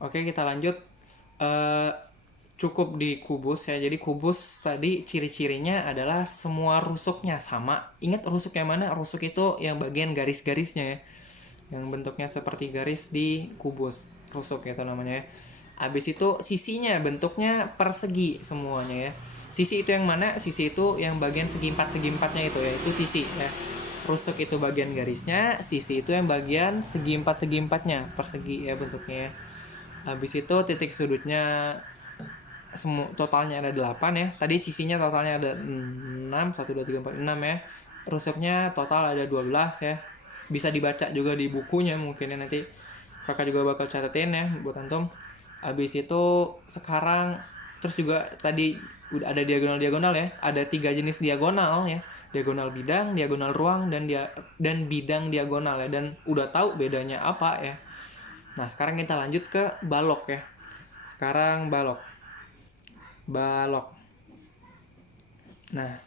Oke, kita lanjut. Eh, Cukup di kubus ya. Jadi kubus tadi ciri-cirinya adalah semua rusuknya sama. Ingat rusuk yang mana? Rusuk itu yang bagian garis-garisnya ya. Yang bentuknya seperti garis di kubus. Rusuk ya itu namanya ya. Habis itu sisinya bentuknya persegi semuanya ya. Sisi itu yang mana? Sisi itu yang bagian segi empatnya itu ya. Itu sisi ya. Rusuk itu bagian garisnya, sisi itu yang bagian segi empatnya, persegi ya bentuknya ya. Habis itu titik sudutnya semua totalnya ada 8 ya. Tadi sisinya totalnya ada 6, 1 2 3 4 6 ya. Rusuknya total ada 12 ya. Bisa dibaca juga di bukunya mungkin ya, nanti kakak juga bakal catetin ya buat antum. Habis itu sekarang terus juga tadi udah ada diagonal-diagonal ya. Ada 3 jenis diagonal ya. Diagonal bidang, diagonal ruang, dan bidang diagonal ya. Dan udah tahu bedanya apa ya. Nah, sekarang kita lanjut ke balok ya. Sekarang balok. Balok. Nah,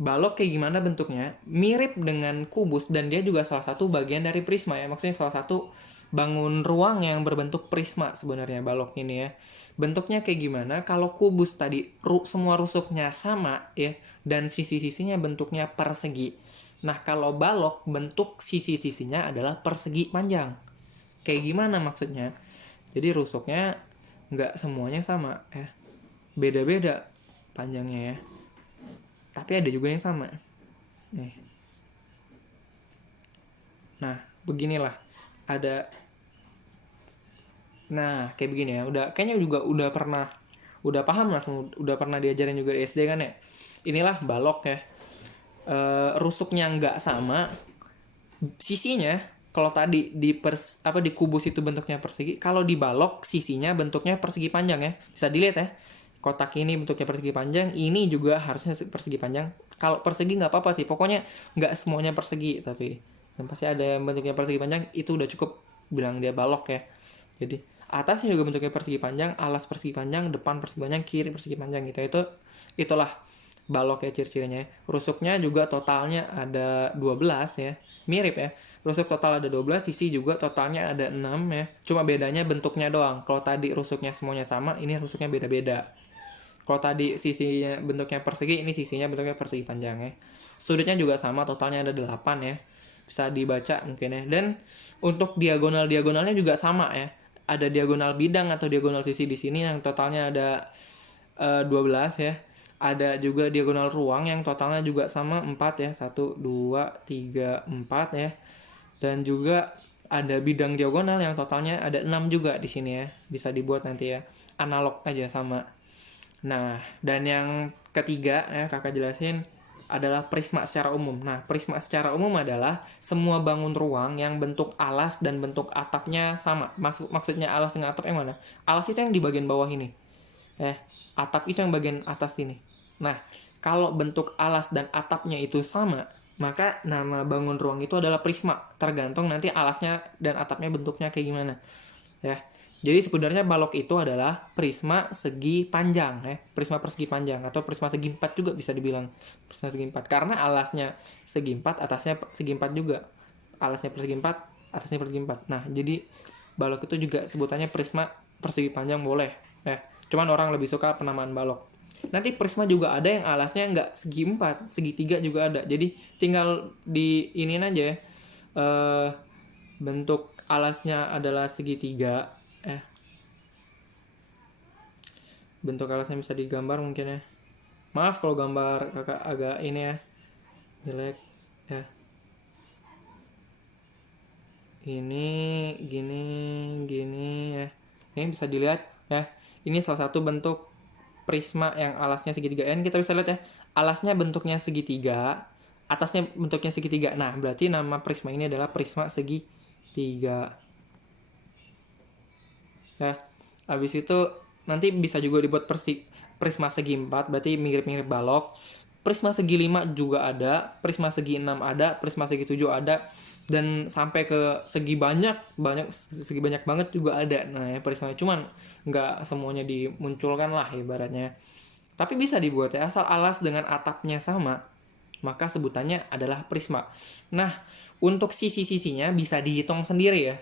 balok kayak gimana bentuknya? Mirip dengan kubus dan dia juga salah satu bagian dari prisma ya. Maksudnya salah satu bangun ruang yang berbentuk prisma sebenarnya balok ini ya. Bentuknya kayak gimana? Kalau kubus tadi semua rusuknya sama ya dan sisi-sisinya bentuknya persegi. Nah, kalau balok bentuk sisi-sisinya adalah persegi panjang. Kayak gimana maksudnya? Jadi rusuknya nggak semuanya sama ya. Beda-beda panjangnya ya. Tapi ada juga yang sama. Nih. Nah, beginilah. Ada Nah, kayak begini ya. Kayaknya juga udah paham langsung, udah pernah diajarin juga di SD kan ya. Inilah balok ya. Rusuknya nggak sama, sisinya kalau tadi di kubus itu bentuknya persegi, kalau di balok sisinya bentuknya persegi panjang ya. Bisa dilihat ya. Kotak ini bentuknya persegi panjang, ini juga harusnya persegi panjang. Kalau persegi nggak apa-apa sih, pokoknya nggak semuanya persegi, tapi yang pasti ada yang bentuknya persegi panjang, itu udah cukup bilang dia balok ya. Jadi atasnya juga bentuknya persegi panjang, alas persegi panjang, depan persegi panjang, kiri persegi panjang gitu. Itulah balok ya ciri-cirinya. Rusuknya juga totalnya ada 12 ya. Mirip ya. Rusuk total ada 12, sisi juga totalnya ada 6 ya. Cuma bedanya bentuknya doang. Kalau tadi rusuknya semuanya sama, ini rusuknya beda-beda. Kalau tadi sisinya bentuknya persegi, ini sisinya bentuknya persegi panjang ya. Sudutnya juga sama, totalnya ada 8 ya. Bisa dibaca mungkin ya. Dan untuk diagonal-diagonalnya juga sama ya. Ada diagonal bidang atau diagonal sisi di sini yang totalnya ada 12 ya. Ada juga diagonal ruang yang totalnya juga sama 4 ya. 1 2 3 4 ya. Dan juga ada bidang diagonal yang totalnya ada 6 juga di sini ya. Bisa dibuat nanti ya. Analog aja sama. Nah, dan yang ketiga ya kakak jelasin adalah prisma secara umum. Nah, prisma secara umum adalah semua bangun ruang yang bentuk alas dan bentuk atapnya sama. Maksudnya alas dengan atap yang mana? Alas itu yang di bagian bawah ini. Atap itu yang bagian atas ini. Nah, kalau bentuk alas dan atapnya itu sama, maka nama bangun ruang itu adalah prisma. Tergantung nanti alasnya dan atapnya bentuknya kayak gimana. Ya. Jadi sebenarnya balok itu adalah prisma segi panjang ya, prisma persegi panjang atau prisma segi empat juga bisa dibilang. Prisma segi empat karena alasnya segi empat, atasnya segi empat juga. Alasnya persegi empat, atasnya persegi empat. Nah, jadi balok itu juga sebutannya prisma persegi panjang boleh ya. Cuman orang lebih suka penamaan balok. Nanti prisma juga ada yang alasnya nggak segi empat, segi tiga juga ada. Jadi tinggal di ini aja ya. Bentuk alasnya adalah segitiga. Bentuk alasnya bisa digambar mungkin ya. Maaf kalau gambar kakak agak ini ya, jelek ya. Ini gini gini ya. Ini bisa dilihat ya. Ini salah satu bentuk prisma yang alasnya segitiga. Ini kita bisa lihat ya. Alasnya bentuknya segitiga, atasnya bentuknya segitiga. Nah, berarti nama prisma ini adalah prisma segitiga. Ya. Habis itu nanti bisa juga dibuat prisma segi 4, berarti mirip-mirip balok. Prisma segi 5 juga ada, prisma segi 6 ada, prisma segi 7 ada, dan sampai ke segi banyak banget juga ada. Nah, ya prisma cuman nggak semuanya dimunculkan lah ibaratnya. Tapi bisa dibuat ya, asal alas dengan atapnya sama, maka sebutannya adalah prisma. Nah, untuk sisi-sisinya bisa dihitung sendiri ya.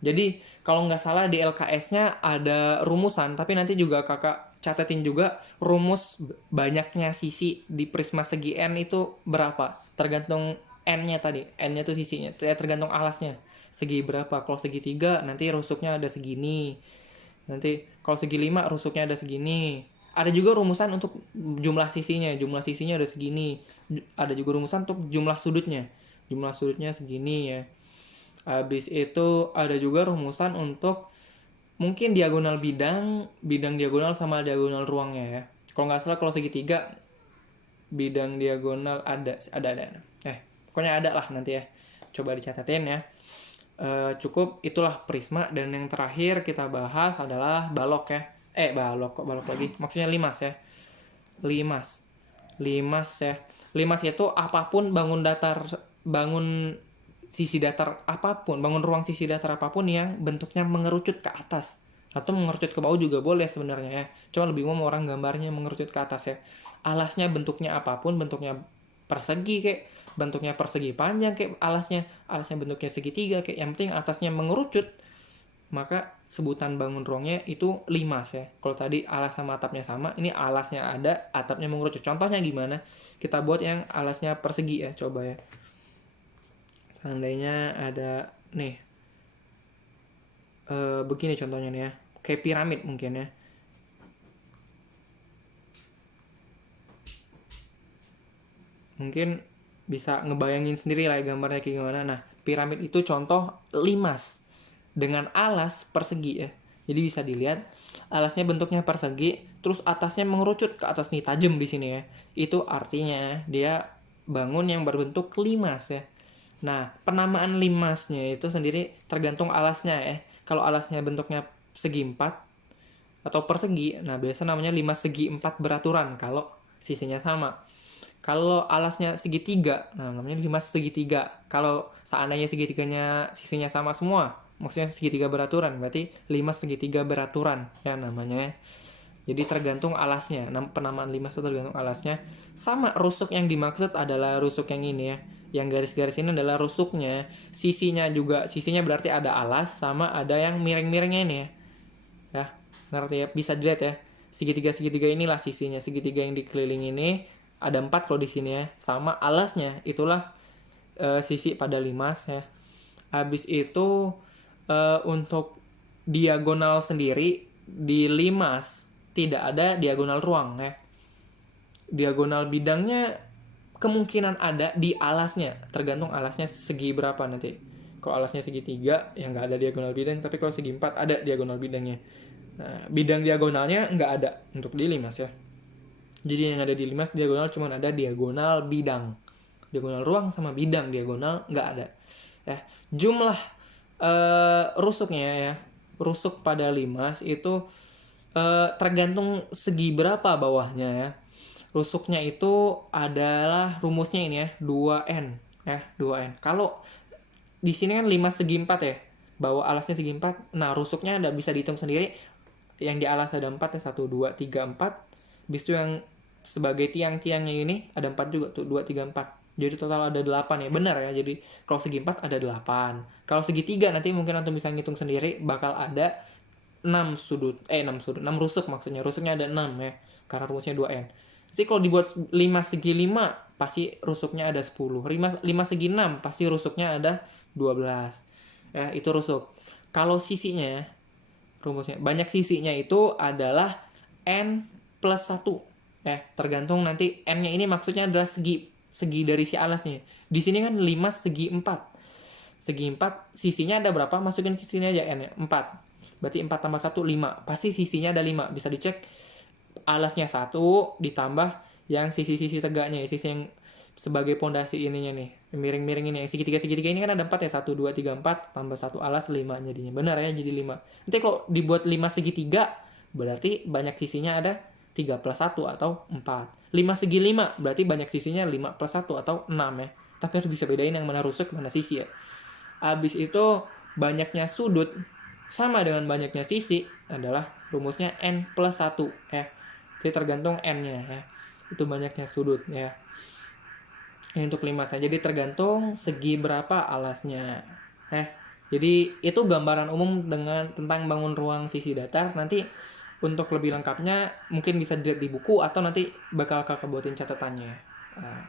Jadi kalau nggak salah di LKS-nya ada rumusan, tapi nanti juga kakak catetin juga rumus banyaknya sisi di prisma segi N itu berapa. Tergantung N-nya tadi, N-nya tuh sisinya, tergantung alasnya. Segi berapa, kalau segi 3 nanti rusuknya ada segini. Nanti kalau segi 5 rusuknya ada segini. Ada juga rumusan untuk jumlah sisinya ada segini. Ada juga rumusan untuk jumlah sudutnya. Jumlah sudutnya segini ya. Habis itu ada juga rumusan untuk mungkin diagonal bidang, bidang diagonal sama diagonal ruangnya ya. Kalau nggak salah kalau segitiga bidang diagonal ada. Pokoknya ada lah nanti ya. Coba dicatatin ya. Cukup itulah prisma, dan yang terakhir kita bahas adalah balok ya. Balok lagi. Maksudnya limas ya. Limas ya. Limas itu apapun bangun sisi datar apapun, bangun ruang sisi datar apapun yang bentuknya mengerucut ke atas atau mengerucut ke bawah juga boleh sebenarnya ya. Cuma lebih mau orang gambarnya mengerucut ke atas ya. Alasnya bentuknya apapun, bentuknya persegi kayak, bentuknya persegi panjang kayak alasnya bentuknya segitiga kayak, yang penting atasnya mengerucut, maka sebutan bangun ruangnya itu limas ya. Kalau tadi alas sama atapnya sama, ini alasnya ada, atapnya mengerucut. Contohnya gimana? Kita buat yang alasnya persegi ya, coba ya. Seandainya ada nih begini contohnya nih ya, kayak piramid mungkin ya. Mungkin bisa ngebayangin sendiri lah gambarnya kayak gimana. Nah, piramid itu contoh limas dengan alas persegi ya. Jadi bisa dilihat alasnya bentuknya persegi, terus atasnya mengerucut ke atas nih, tajam di sini ya. Itu artinya dia bangun yang berbentuk limas ya. Nah, penamaan limasnya itu sendiri tergantung alasnya ya. Kalau alasnya bentuknya segi 4 atau persegi, nah biasa namanya limas segi 4 beraturan kalau sisinya sama. Kalau alasnya segitiga, nah namanya limas segitiga. Kalau seandainya segitiganya sisinya sama semua, maksudnya segitiga beraturan, berarti limas segitiga beraturan ya namanya. Jadi tergantung alasnya. Penamaan limas itu tergantung alasnya. Sama rusuk yang dimaksud adalah rusuk yang ini ya. Yang garis-garis ini adalah rusuknya. Sisinya berarti ada alas sama ada yang miring-miringnya ini ya. Ya, ngerti ya? Bisa dilihat ya. Segitiga-segitiga inilah sisinya. Segitiga yang dikelilingi ini ada 4 kalau di sini ya. Sama alasnya, itulah sisi pada limas ya. Habis itu untuk diagonal sendiri di limas tidak ada diagonal ruang ya. Diagonal bidangnya kemungkinan ada di alasnya, tergantung alasnya segi berapa nanti. Kalau alasnya segitiga ya nggak ada diagonal bidang, tapi kalau segi 4 ada diagonal bidangnya. Nah, bidang diagonalnya nggak ada untuk di limas ya. Jadi yang ada di limas diagonal cuma ada diagonal bidang. Diagonal ruang sama bidang diagonal nggak ada. Ya, jumlah rusuknya ya. Rusuk pada limas itu tergantung segi berapa bawahnya ya. Rusuknya itu adalah rumusnya ini ya, 2N ya, 2N. Kalau di sini kan 5 segi 4 ya. Bawah alasnya segi 4. Nah, rusuknya ada bisa dihitung sendiri. Yang di alas ada 4 ya, 1 2 3 4. Habis itu yang sebagai tiang-tiangnya ini ada 4 juga tuh, 2 3 4. Jadi total ada 8 ya. Benar ya. Jadi kalau segi 4 ada 8. Kalau segi 3 nanti mungkin antum bisa ngitung sendiri, bakal ada 6 rusuk maksudnya. Rusuknya ada 6 ya. Karena rumusnya 2N. Jadi kalau dibuat 5 segi 5 pasti rusuknya ada 10. 5 segi 6 pasti rusuknya ada 12. Ya, itu rusuk. Kalau sisinya rumusnya banyak sisinya itu adalah N plus 1. Tergantung nanti N-nya ini maksudnya adalah segi dari si alasnya. Di sini kan 5 segi 4. Segi 4 sisinya ada berapa? Masukin ke sini aja N-nya 4. Berarti 4 tambah 1 5. Pasti sisinya ada 5. Bisa dicek alasnya 1 ditambah yang sisi-sisi tegaknya, sisi yang sebagai pondasi ininya nih, miring-miring ini, yang segitiga ini kan ada 4 ya, 1 2 3 4 tambah 1 alas 5 jadinya. Benar ya, jadi 5. Nanti kalau dibuat 5 segitiga berarti banyak sisinya ada 3 plus 1 atau 4. 5 segi 5 berarti banyak sisinya 5 plus 1 atau 6 ya. Tapi harus bisa bedain yang mana rusuk mana sisi ya. Habis itu banyaknya sudut sama dengan banyaknya sisi adalah rumusnya N plus 1 ya. Jadi tergantung N-nya ya. Itu banyaknya sudut ya. Ini untuk limasnya. Jadi tergantung segi berapa alasnya. Jadi itu gambaran umum tentang bangun ruang sisi datar. Nanti untuk lebih lengkapnya mungkin bisa dilihat di buku atau nanti bakal kakak buatin catatannya. Nah,